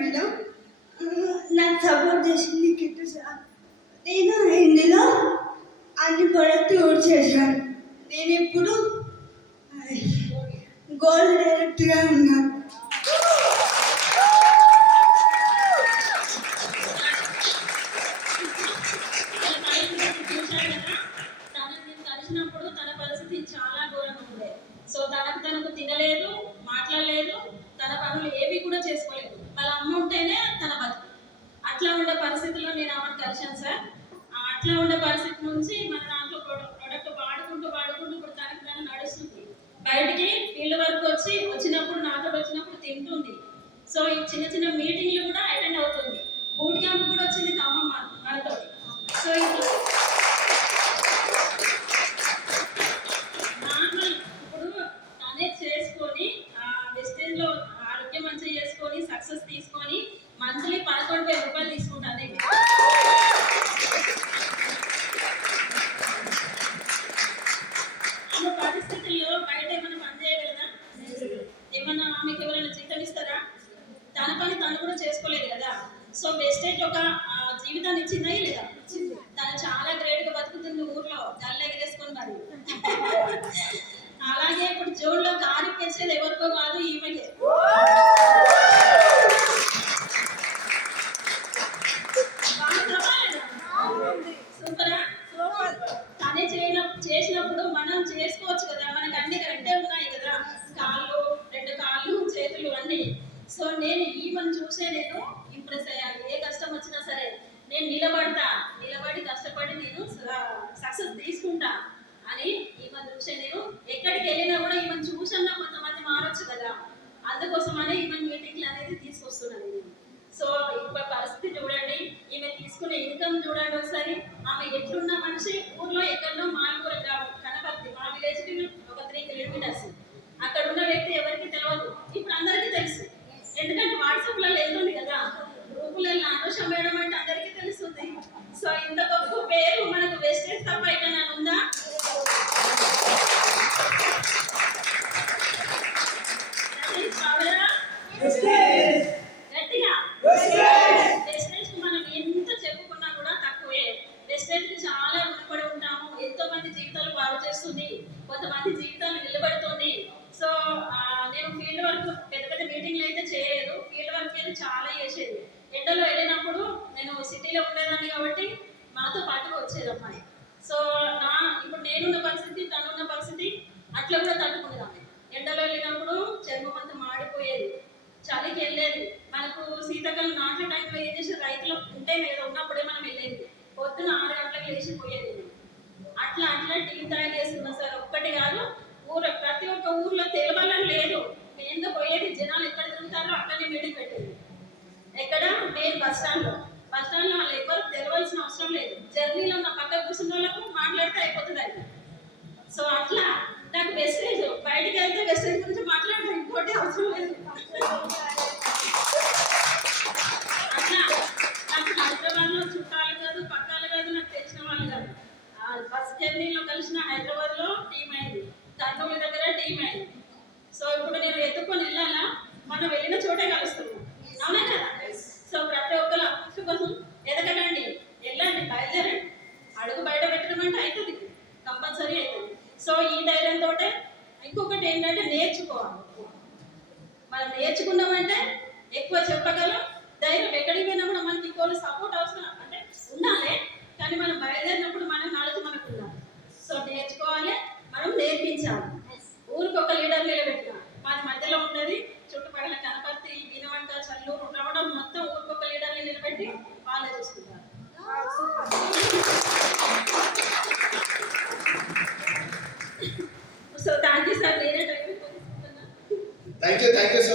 Madam నాకు support చేసింది kit sir. నేను ఇందులో అన్ని ప్రొడక్ట్ యూజ్ చేశాను. నేను ఇప్పుడు గోల్డ్ డైరెక్ట్గా ఉన్నాను. కలిసినప్పుడు తన పరిస్థితి చాలా ఘోరంగా ఉండే. సో తనకు తినలేదు, మాట్లాడలేదు, తన పనులు ఏవి కూడా చేసుకోలేదు. వాళ్ళ అమ్మ ఉంటేనే తన బతుకు. అట్లా ఉండే పరిస్థితుల్లో నేను ఆమెను కలిశాను సార్. అట్లా ఉండే పరిస్థితి నుంచి మన దాంట్లో ప్రొడక్ట్ వాడుకుంటూ ఇప్పుడు తనకు నడుస్తుంది. బయటికి ఫీల్డ్ వర్క్ వచ్చినప్పుడు నాతో వచ్చినప్పుడు తింటుంది. సో ఈ చిన్న చిన్న మీటింగ్లు కూడా అటెండ్ అవుతుంది. బూట్ క్యాంప్ కూడా వచ్చింది ఖమ్మం మనతో. సో ఇప్పుడు తనే చేసుకొని వెస్టేజ్లో ఆరోగ్యం మంచిగా చేసుకొని సక్సెస్ తీసుకొని మంత్లీ 11,000 రూపాయలు తీసుకుంటాను. ఆమె పరిస్థితుల్లో బయట ఏమైనా పని చేయగలదా? ఏమన్నా ఆమెకి ఎవరైనా జీతం ఇస్తారా? తన పని తను కూడా చేసుకోలేదు కదా. సో వెస్టేజ్ ఒక జీవితాన్ని ఇచ్చిందా లేదా? తను చాలా గ్రేట్గా బతుకుతుంది ఊర్లో జల్లు ఎగరేసుకొని మరి. అలాగే ఇప్పుడు జోన్లో కారు పెంచేది ఎవరికో కాదు, ఈమెకే. సూపరా? తనే చేసినప్పుడు మనం చేసుకోవచ్చు కదా. మనకి అన్ని కరెక్టే ఉన్నాయి కదా, రెండు కాళ్ళు చేతులు అన్ని. సో నేను ఈమెను చూసే నేను ఇంప్రెస్ అయ్యాను. ఏ కష్టం వచ్చినా సరే నేను నిలబడి కష్టపడి నేను సక్సెస్ తీసుకుంటా అని ఈమెను చూసే నేను ఎక్కడికి వెళ్ళినా కూడా ఈమెను చూసన్నా కొంతమంది మారొచ్చు కదా. అందుకోసమనే ఈమెన్ మీటింగ్లు అనేది తీసుకొస్తున్నాను నేను. సో ఇప్పుడు పరిస్థితి చూడండి, ఈమె తీసుకునే ఇన్కమ్ చూడండి ఒకసారి. ఆమె ఎట్లున్న మనిషి ఊర్లో ఎక్కడో మాల్గూర గ్రామం కనపర్తి, మా విలేజ్కి ఒక 3 కిలోమీటర్స్. అక్కడ ఉన్న వ్యక్తి ఎవరికి తెలియదు, ఇప్పుడు అందరికీ తెలుసు. ఎందుకంటే వాట్సాప్లో వెళ్తుంది కదా, గ్రూపులలో అనుష మేడం అంటే అందరికీ తెలుస్తుంది. సో ఇంత గొప్ప పేరు మనకు వెస్టేజ్ తప్ప ఇక్కడ ఉందా? గట్టిగా వెస్టేజ్ మనం ఎంత చెప్పుకున్నా కూడా తక్కువే. వెస్టేజ్ చాలా రుణపడి ఉంటాము. ఎంతో మంది జీవితాలు బాగు చేస్తుంది, కొంతమంది జీవితాలు నిలబడుతుంది. సో నేను ఫీల్డ్ వర్క్ పెద్ద మీటింగ్లు అయితే చేయలేదు, ఫీల్డ్ వర్క్ అయితే చాలా చేసేది. ఎండలో వెళ్ళినప్పుడు నేను సిటీలో ఉండేదాన్ని కాబట్టి మాతో పాటుగా వచ్చేది అమ్మాయి. సో ఇప్పుడు నేనున్న పరిస్థితి, తనున్న పరిస్థితి అట్లా కూడా తట్టుకునేదాన్ని. ఎండలో వెళ్ళినప్పుడు చర్మం అంతా మాడిపోయేది, చలికి వెళ్ళేది. మనకు శీతాకాలం నాట్ల టైంలో ఏం చేసి రైతులు ఉంటే ఏదో ఉన్నప్పుడే మనం వెళ్ళేది. పొద్దున 6 గంటలకు లేచిపోయేది. అట్లా టీం తయారు చేసుకున్నా సార్. ఒక్కటి కాదు, ప్రతి ఒక్క ఊర్లో తెలవాలని లేదు. మెయిన్గా పోయేది, జనాలు ఎక్కడ తిరుగుతారో అక్కడనే మీటింగ్ పెట్టేది. ఎక్కడ? మెయిన్ బస్ స్టాండ్లో వాళ్ళు ఎవరు తెలవాల్సిన అవసరం లేదు. జర్నీలో నా పక్క కూర్చున్న వాళ్ళకు మాట్లాడితే అయిపోతుంది అది. సో అట్లా నాకు వెస్టేజ్ బయటికి వెళ్తే వెస్టేజ్ గురించి మాట్లాడడం ఇంకోటి అవసరం లేదు. అట్లా నాకు హైదరాబాద్లో చుట్టాలు కాదు, పక్కాలు కాదు, నాకు తెలిసిన వాళ్ళు కాదు. బస్ జర్నీలో కలిసిన హైదరాబాద్లో టీం అయింది, కర్నూలు దగ్గర టీం అయింది. సో ఇప్పుడు నేను ఎత్తుకొని వెళ్ళాలా, మనం వెళ్ళిన చోటే కలుస్తున్నాం, అవునా కదా? సో ప్రతి ఒక్కరు అభివృద్ధి కోసం ఎదగడండి, వెళ్ళండి, బయలుదేరండి. అడుగు బయట పెట్టడం అంటే అవుతుంది, కంపల్సరీ అవుతుంది. సో ఈ ధైర్యంతో ఇంకొకటి ఏంటంటే నేర్చుకోవాలి. మనం నేర్చుకున్నామంటే ఎక్కువ చెప్పగలం. ధైర్యం ఎక్కడికి పోయినా కూడా మనకి ఇంకోళ్ళు సపోర్ట్ అవసరం అంటే ఉండాలి, కానీ మనం బయలుదేరినప్పుడు మన నాలెడ్జ్ మనకు ఉండాలి. సో నేర్చుకోవాలి, మనం నేర్పించాలి. ఊరికి ఒక లీడర్ నిలబెట్టిన మాది మధ్యలో ఉన్నది, చుట్టుపక్కల కనపర్తి, వినవంట, చల్లూరు, రావడం మొత్తం ఊరికొక లీడర్ని నిలబెట్టి వాళ్ళే చూసుకుంటారు. So thank you sir. నేనే టైం థ్యాంక్ యూ సార్.